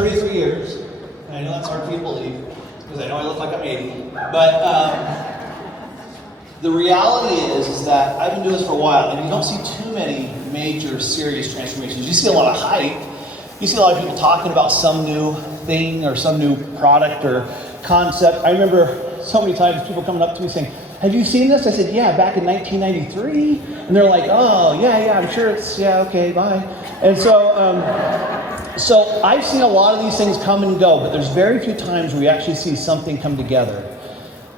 33 years, and I know that's hard for you to believe, because I know I look like I'm 80, but the reality is that I've been doing this for a while, and you don't see too many major, serious transformations. You see a lot of hype. You see a lot of people talking about some new thing or some new product or concept. I remember so many times people coming up to me saying, have you seen this? I said, yeah, back in 1993. And they're like, oh, yeah, I'm sure it's, yeah, okay, bye. And so I've seen a lot of these things come and go, but there's very few times where we actually see something come together.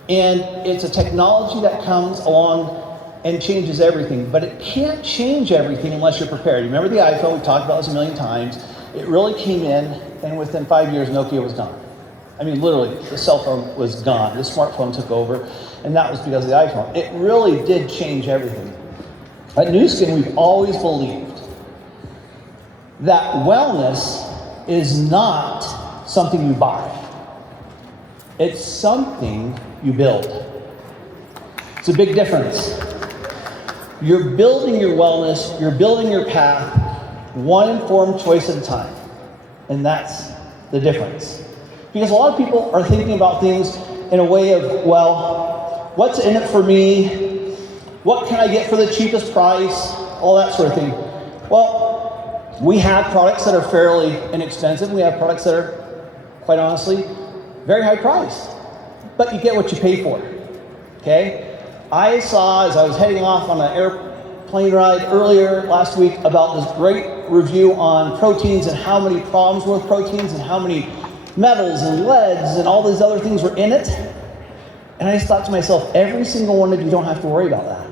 And it's a technology that comes along and changes everything, but it can't change everything unless you're prepared. Remember the iPhone? We talked about this a million times. It really came in, and within 5 years, Nokia was gone. I mean, literally, the cell phone was gone. The smartphone took over, and that was because of the iPhone. It really did change everything. At Nu Skin, we've always believed that wellness is not something you buy. It's something you build. It's a big difference. You're building your wellness, you're building your path, one informed choice at a time. And that's the difference. Because a lot of people are thinking about things in a way of, well, what's in it for me? What can I get for the cheapest price? All that sort of thing. Well, we have products that are fairly inexpensive. We have products that are, quite honestly, very high priced. But you get what you pay for, okay? I saw, as I was heading off on an airplane ride earlier last week, about this great review on proteins and how many problems were with proteins and how many metals and leads and all these other things were in it. And I just thought to myself, every single one of you don't have to worry about that.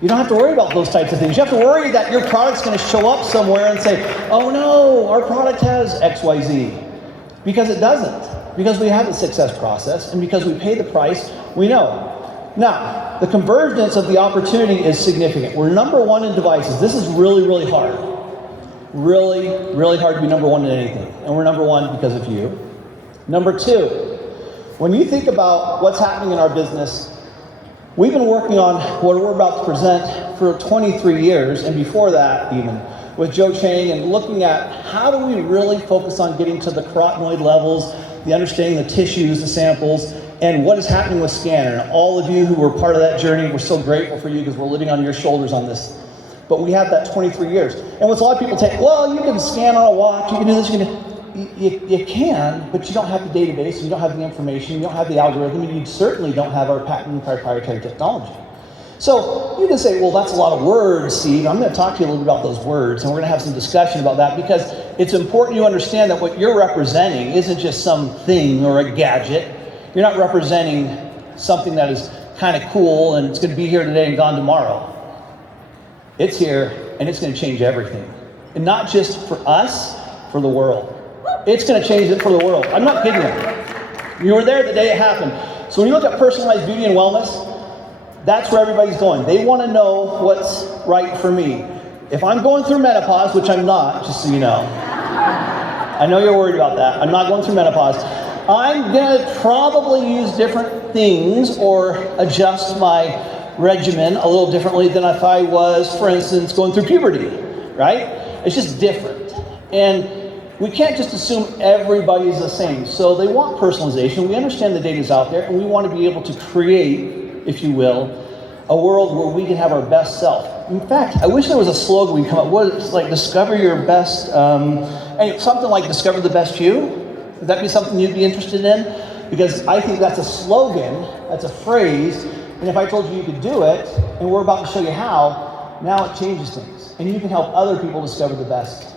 You don't have to worry about those types of things. You have to worry that your product's going to show up somewhere and say, oh no, our product has XYZ. Because it doesn't. Because we have a success process, and because we pay the price, we know. Now, the convergence of the opportunity is significant. We're number one in devices. This is really, really hard. Really, really hard to be number one in anything. And we're number one because of you. Number two, when you think about what's happening in our business, we've been working on what we're about to present for 23 years, and before that even, with Joe Chang, and looking at how do we really focus on getting to the carotenoid levels, the understanding the tissues, the samples, and what is happening with Scanner. And all of you who were part of that journey, we're so grateful for you because we're living on your shoulders on this. But we have that 23 years. And what a lot of people take, well, you can scan on a watch, you can do this, you can, but you don't have the database, you don't have the information, you don't have the algorithm, and you certainly don't have our patent and proprietary technology. So you can say, well, that's a lot of words, Steve. I'm going to talk to you a little bit about those words, and we're going to have some discussion about that, because it's important you understand that what you're representing isn't just some thing or a gadget. You're not representing something that is kind of cool and it's going to be here today and gone tomorrow. It's here, and it's going to change everything. And not just for us, for the world. It's going to change it for the world. I'm not kidding you. You were there the day it happened. So when you look at personalized beauty and wellness, that's where everybody's going. They want to know what's right for me. If I'm going through menopause, which I'm not, just so you know. I know you're worried about that. I'm not going through menopause. I'm going to probably use different things or adjust my regimen a little differently than if I was, for instance, going through puberty, right? It's just different. And we can't just assume everybody's the same. So they want personalization. We understand the data's out there, and we want to be able to create, if you will, a world where we can have our best self. In fact, I wish there was a slogan we'd come up with. It's like discover your best, something like discover the best you. Would that be something you'd be interested in? Because I think that's a slogan, that's a phrase, and if I told you you could do it, and we're about to show you how, now it changes things. And you can help other people discover the best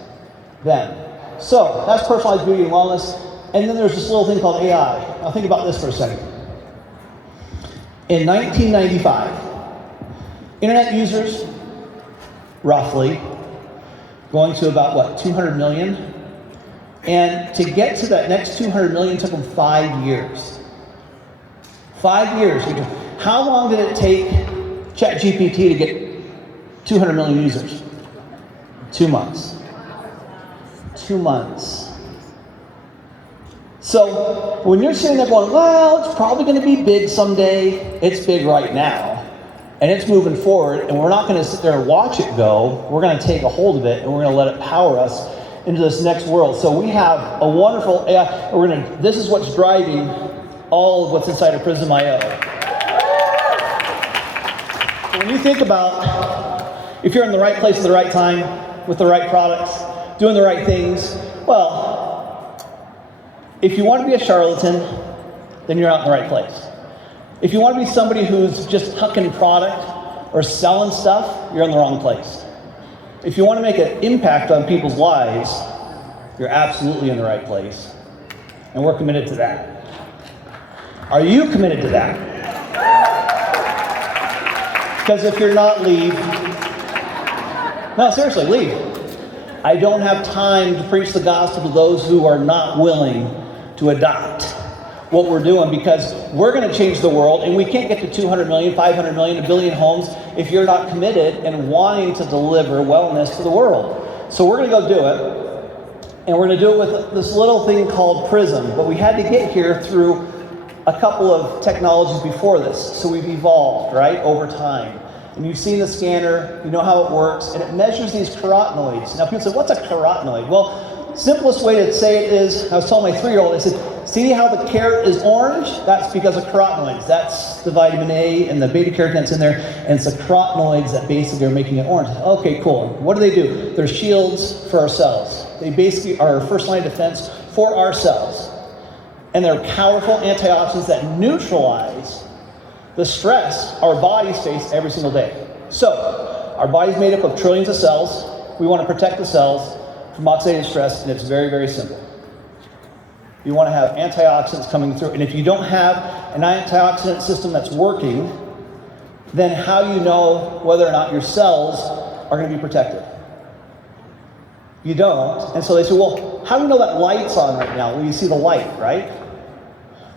then. So, that's personalized beauty and wellness. And then there's this little thing called AI. Now think about this for a second. In 1995, internet users, roughly, going to about, 200 million? And to get to that next 200 million took them 5 years. 5 years. How long did it take ChatGPT to get 200 million users? 2 months. 2 months. So when you're sitting there going, well, it's probably going to be big someday, it's big right now. And it's moving forward, and we're not going to sit there and watch it go. We're going to take a hold of it, and we're going to let it power us into this next world. So we have a wonderful AI. This is what's driving all of what's inside of Prism.io. So when you think about if you're in the right place at the right time, with the right products, doing the right things, well, if you want to be a charlatan, then you're not in the right place. If you want to be somebody who's just hucking product or selling stuff, you're in the wrong place. If you want to make an impact on people's lives, you're absolutely in the right place. And we're committed to that. Are you committed to that? Because if you're not, leave. No, seriously, leave. I don't have time to preach the gospel to those who are not willing to adopt what we're doing, because we're going to change the world, and we can't get to 200 million, 500 million, a billion homes if you're not committed and wanting to deliver wellness to the world. So we're going to go do it, and we're going to do it with this little thing called Prism. But we had to get here through a couple of technologies before this, so we've evolved, right, over time. And you've seen the scanner, you know how it works, and it measures these carotenoids. Now people say, what's a carotenoid? Well, simplest way to say it is, I was telling my 3-year-old, I said, see how the carrot is orange? That's because of carotenoids. That's the vitamin A and the beta carotene that's in there, and it's the carotenoids that basically are making it orange. Okay, cool. What do? They're shields for our cells. They basically are our first line of defense for our cells. And they're powerful antioxidants that neutralize the stress our bodies face every single day. So, our body's made up of trillions of cells. We want to protect the cells from oxidative stress, and it's very, very simple. You want to have antioxidants coming through, and if you don't have an antioxidant system that's working, then how do you know whether or not your cells are going to be protected? You don't, and so they say, well, how do you know that light's on right now? Well, you see the light, right?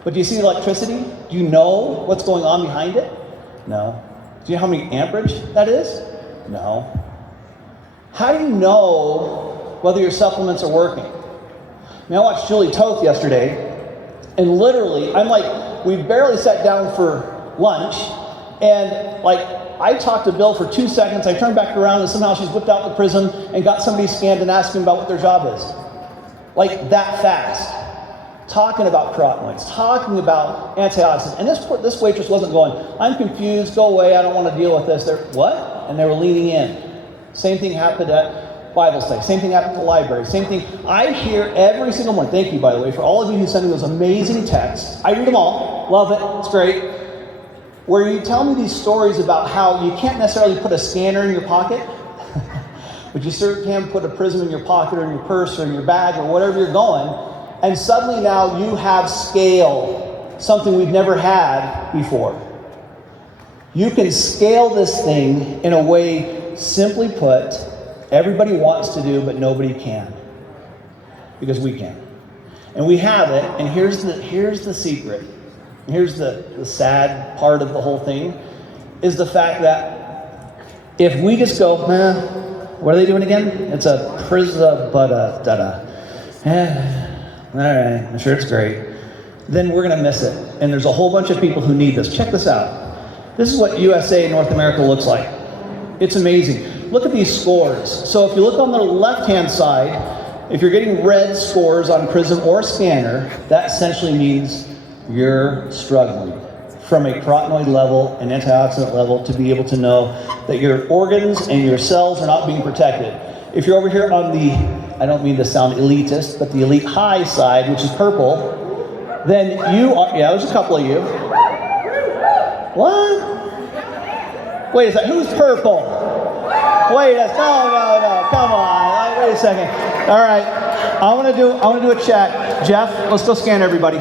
But do you see the electricity? Do you know what's going on behind it? No. Do you know how many amperage that is? No. How do you know whether your supplements are working? I mean, I watched Julie Toth yesterday, and literally, we barely sat down for lunch, and I talked to Bill for 2 seconds, I turned back around, and somehow she's whipped out the Prism and got somebody scanned and asked them about what their job is. Like that fast. Talking about carotenoids, talking about antioxidants, and this waitress wasn't going, I'm confused, go away, I don't want to deal with this. They're, what? And they were leaning in. Same thing happened at Bible study. Same thing happened at the library. Same thing. I hear every single morning. Thank you, by the way, for all of you who send me those amazing texts. I read them all. Love it. It's great. Where you tell me these stories about how you can't necessarily put a scanner in your pocket, but you certainly can put a Prism in your pocket or in your purse or in your bag or whatever you're going, and suddenly now you have scale, something we've never had before. You can scale this thing in a way, simply put, everybody wants to do, but nobody can. Because we can. And we have it, and here's the secret. Here's the sad part of the whole thing, is the fact that if we just go, what are they doing again? It's a Prism, all right, I'm sure it's great. Then we're going to miss it. And there's a whole bunch of people who need this. Check this out. This is what USA North America looks like. It's amazing. Look at these scores. So if you look on the left-hand side, if you're getting red scores on Prism or scanner, that essentially means you're struggling from a carotenoid level and antioxidant level to be able to know that your organs and your cells are not being protected. If you're over here on the, I don't mean to sound elitist, but the elite high side, which is purple, then you are, yeah, there's a couple of you. What? Wait a second, who's purple? Wait a second, no, come on, wait a second. All right, I want to do a chat. Jeff, let's go scan everybody.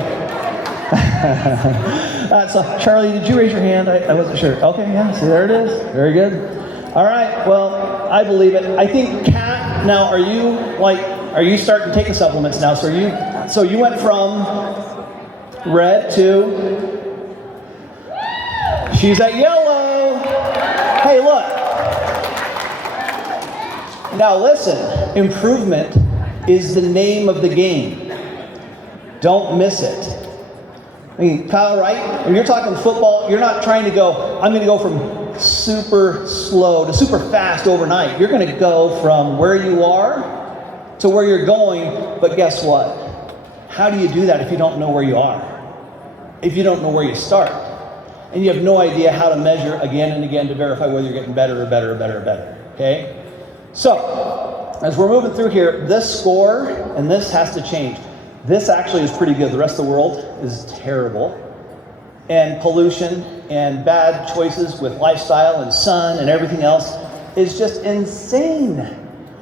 So Charlie, did you raise your hand? I wasn't sure. Okay, yeah, see, there it is. Very good. All right, well, I believe it. I think Kat, now are you starting to take the supplements now? So you went from red to, she's at yellow. Hey, look. Now listen, improvement is the name of the game. Don't miss it. I mean, Kyle, right? When you're talking football, you're not trying to go, I'm going to go from super slow to super fast overnight. You're going to go from where you are to where you're going, but guess what? How do you do that if you don't know where you are? If you don't know where you start? And you have no idea how to measure again and again to verify whether you're getting better or better or better or better, okay? So, as we're moving through here, this score and this has to change. This actually is pretty good. The rest of the world is terrible. And pollution and bad choices with lifestyle and sun and everything else is just insane.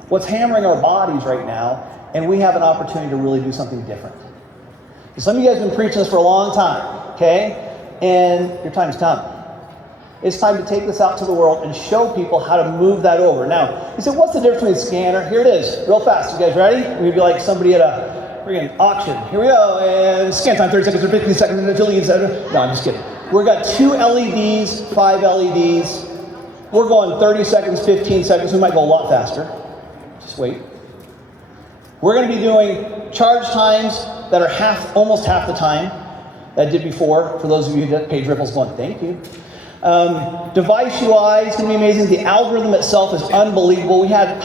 What's hammering our bodies right now, and we have an opportunity to really do something different. Some of you guys have been preaching this for a long time, okay? And your time's come. It's time to take this out to the world and show people how to move that over. Now, you said, what's the difference between a scanner? Here it is, real fast. You guys ready? We're gonna be like somebody at a friggin' auction. Here we go, and scan time 30 seconds or 15 seconds until you no, I'm just kidding. We've got 2 LEDs, 5 LEDs. We're going 30 seconds, 15 seconds. We might go a lot faster. Just wait. We're going to be doing charge times that are almost half the time that I did before. For those of you that paid ripples going, thank you. Device UI is going to be amazing. The algorithm itself is unbelievable. We had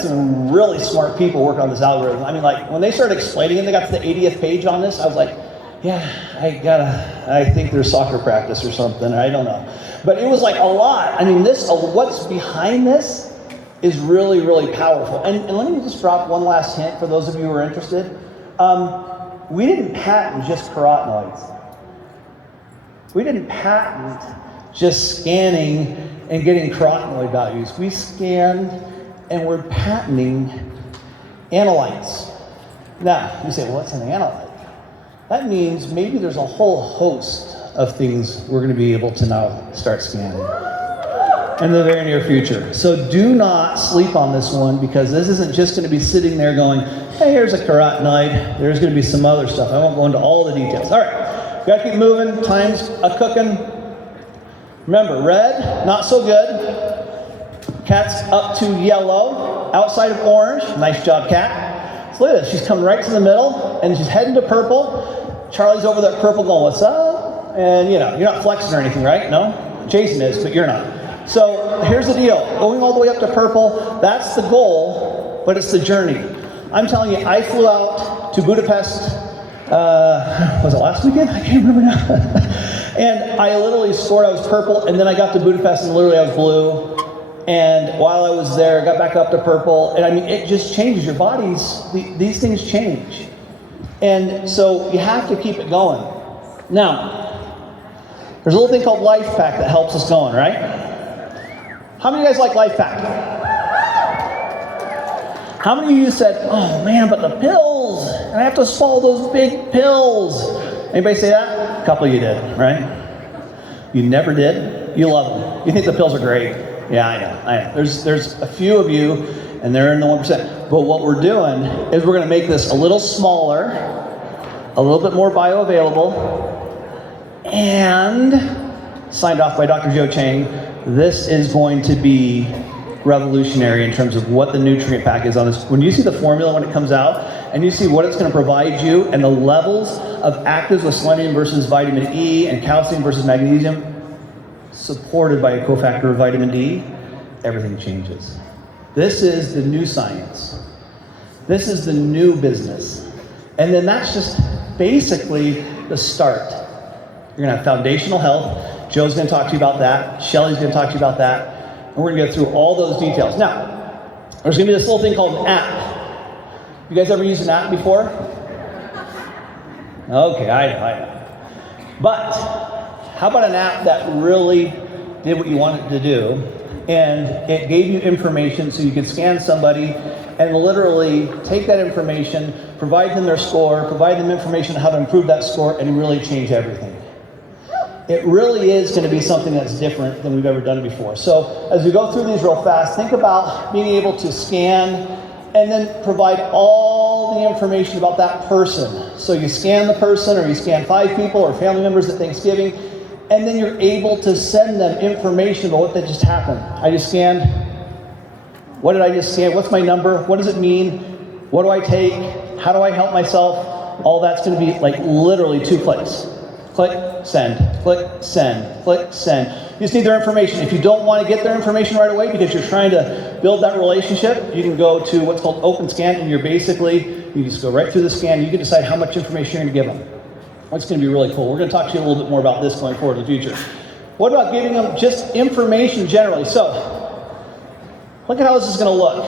some really smart people working on this algorithm. I mean, like, when they started explaining it, they got to the 80th page on this, I was like, yeah, I think there's soccer practice or something. I don't know. But it was like a lot. I mean, what's behind this is really, really powerful. And let me just drop one last hint for those of you who are interested. We didn't patent just carotenoids. We didn't patent just scanning and getting carotenoid values. We scanned and we're patenting analytes. Now, you say, well, what's an analyte? That means maybe there's a whole host of things we're going to be able to now start scanning in the very near future. So do not sleep on this one, because this isn't just going to be sitting there going, hey, here's a carotenoid. There's going to be some other stuff. I won't go into all the details. All right, got to keep moving. Time's a-cooking. Remember, red, not so good. Cat's up to yellow, outside of orange. Nice job, Cat. So look at this. She's coming right to the middle, and she's heading to purple. Charlie's over there at purple going, what's up? And, you're not flexing or anything, right? No? Jason is, but you're not. So here's the deal. Going all the way up to purple, that's the goal, but it's the journey. I'm telling you, I flew out to Budapest, was it last weekend? I can't remember now. And I literally scored, I was purple, and then I got to Budapest and literally I was blue. And while I was there, I got back up to purple. And I mean, it just changes. Your bodies, these things change. And so you have to keep it going. Now, there's a little thing called Life Pack that helps us going, right? How many of you guys like Life Pack? How many of you said, oh man, but the pills, and I have to swallow those big pills? Anybody say that? A couple of you did, right? You never did? You love them. You think the pills are great. Yeah, I know. There's a few of you, and they're in the 1%. But what we're doing is we're going to make this a little smaller, a little bit more bioavailable, and signed off by Dr. Joe Chang. This is going to be revolutionary in terms of what the nutrient pack is on this. When you see the formula when it comes out, and you see what it's going to provide you, and the levels of actives with selenium versus vitamin E, and calcium versus magnesium, supported by a cofactor of vitamin D, everything changes. This is the new science. This is the new business. And then that's just basically the start. You're going to have foundational health. Joe's going to talk to you about that. Shelly's going to talk to you about that. And we're going to go through all those details. Now, there's going to be this little thing called an app. You guys ever used an app before? Okay, I know. But how about an app that really did what you wanted to do, and it gave you information so you could scan somebody and literally take that information, provide them their score, provide them information on how to improve that score, and really change everything. It really is going to be something that's different than we've ever done before. So as we go through these real fast, think about being able to scan and then provide all the information about that person. So you scan the person, or you scan 5 people or family members at Thanksgiving, and then you're able to send them information about what that just happened. I just scanned. What did I just scan? What's my number? What does it mean? What do I take? How do I help myself? All that's going to be like literally 2 clicks. Click, send. click send, click send. You just need their information. If you don't want to get their information right away because you're trying to build that relationship, you can go to what's called open scan, and you just go right through the scan. You can decide how much information you're going to give them. It's going to be really cool. We're going to talk to you a little bit more about this going forward in the future. What about giving them just information generally? So, look at how this is going to look.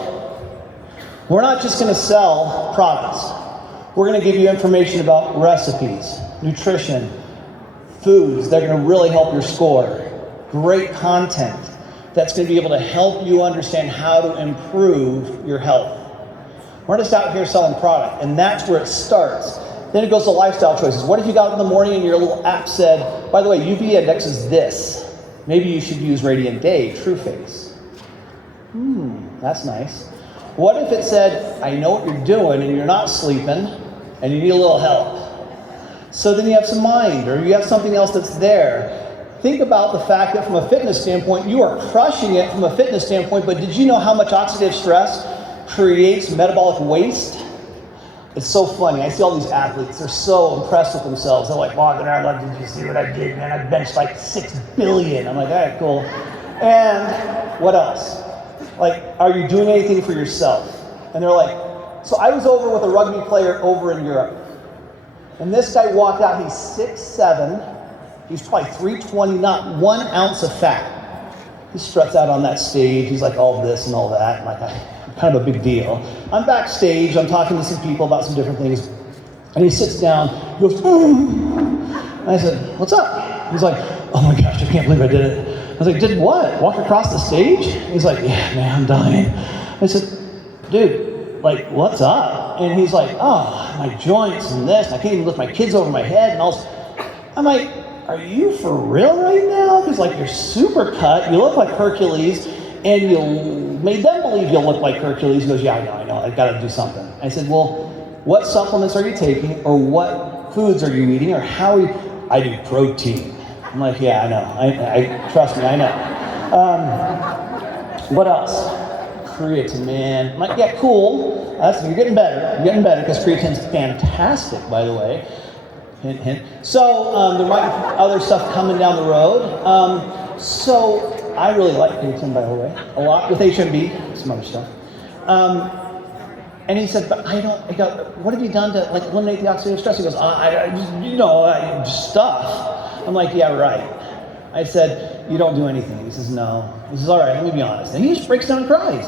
We're not just going to sell products. We're going to give you information about recipes, nutrition, foods that are going to really help your score. Great content that's going to be able to help you understand how to improve your health. We're just out here selling product, and that's where it starts. Then it goes to lifestyle choices. What if you got up in the morning and your little app said, by the way, UV index is this. Maybe you should use Radiant Day, True Face. That's nice. What if it said, I know what you're doing and you're not sleeping and you need a little help? So then you have some mind, or you have something else that's there. Think about the fact that from a fitness standpoint, you are crushing it from a fitness standpoint, but did you know how much oxidative stress creates metabolic waste? It's so funny. I see all these athletes. They're so impressed with themselves. They're like walking around like, did you see what I did, man? I benched like 6 billion. I'm like, all right, cool. And what else? Like, are you doing anything for yourself? And they're like, so I was over with a rugby player over in Europe. And this guy walked out, he's 6'7". He's probably 320, not 1 ounce of fat. He struts out on that stage. He's like all this and all that. I'm like, kind of a big deal. I'm backstage, I'm talking to some people about some different things, and he sits down, he goes, and I said, what's up? He's like, oh my gosh, I can't believe I did it. I was like, did what? Walk across the stage? He's like, yeah, man, I'm dying. I said, dude, like, what's up? And he's like, oh, my joints and this, and I can't even lift my kids over my head and all this. I'm like, are you for real right now? Because like, you're super cut, you look like Hercules, and you made them believe you'll look like Hercules. He goes, yeah, I know, I've got to do something. I said, well, what supplements are you taking, or what foods are you eating, or how are you? I do protein. I'm like, yeah, I know, I trust me, I know. What else? Creatine, man. I'm like, yeah, cool. You're getting better, because creatine's fantastic, by the way. Hint, hint. So there might be other stuff coming down the road. So I really like creatine, by the way, a lot with HMB, some other stuff. And he said, but I go, what have you done to like eliminate the oxidative stress? He goes, just stuff. I'm like, yeah, right. I said, you don't do anything. He says, no. He says, all right, let me be honest. And he just breaks down and cries.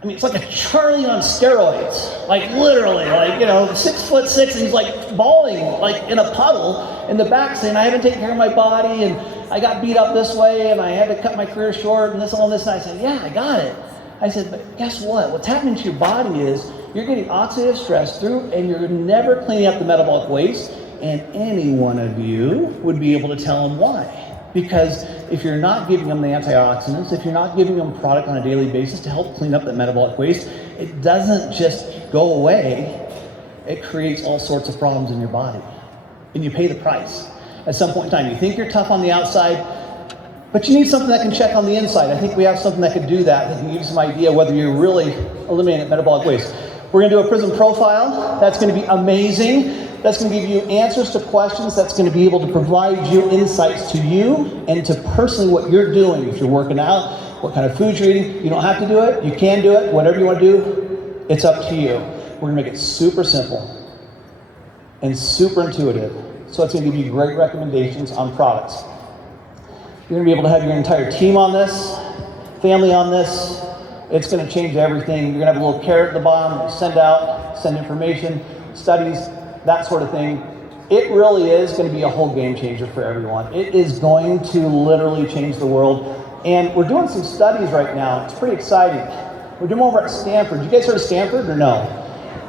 I mean, it's like a Charlie on steroids, like literally, like, 6'6", and he's like bawling, like in a puddle in the back saying, I haven't taken care of my body, and I got beat up this way, and I had to cut my career short, and this, all this, and I said, yeah, I got it. I said, but guess what? What's happening to your body is you're getting oxidative stress through, and you're never cleaning up the metabolic waste, and any one of you would be able to tell them why. Because if you're not giving them the antioxidants, if you're not giving them product on a daily basis to help clean up that metabolic waste, it doesn't just go away. It creates all sorts of problems in your body. And you pay the price. At some point in time, you think you're tough on the outside, but you need something that can check on the inside. I think we have something that can do that can give you some idea whether you're really eliminating metabolic waste. We're going to do a Prism profile. That's going to be amazing. That's going to give you answers to questions. That's going to be able to provide you insights to you and to personally what you're doing. If you're working out, what kind of food you're eating. You don't have to do it. You can do it. Whatever you want to do, it's up to you. We're going to make it super simple and super intuitive. So it's going to give you great recommendations on products. You're going to be able to have your entire team on this, family on this. It's going to change everything. You're going to have a little carrot at the bottom that you send information, studies, that sort of thing. It really is going to be a whole game changer for everyone. It is going to literally change the world. And we're doing some studies right now. It's pretty exciting. We're doing over at Stanford. You guys heard of Stanford or no?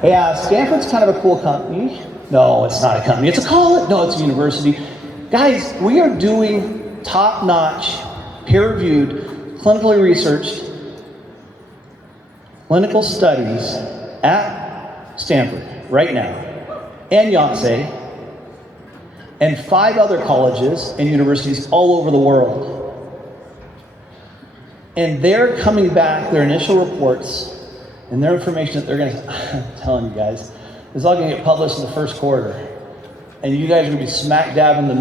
Yeah, Stanford's kind of a cool company. No, it's not a company. It's a college. No, it's a university. Guys, we are doing top-notch, peer-reviewed, clinically researched clinical studies at Stanford right now, and Yonsei, and 5 other colleges and universities all over the world. And they're coming back, their initial reports, and their information that they're going to, I'm telling you guys, is all going to get published in the first quarter. and you guys are going to be smack dab in the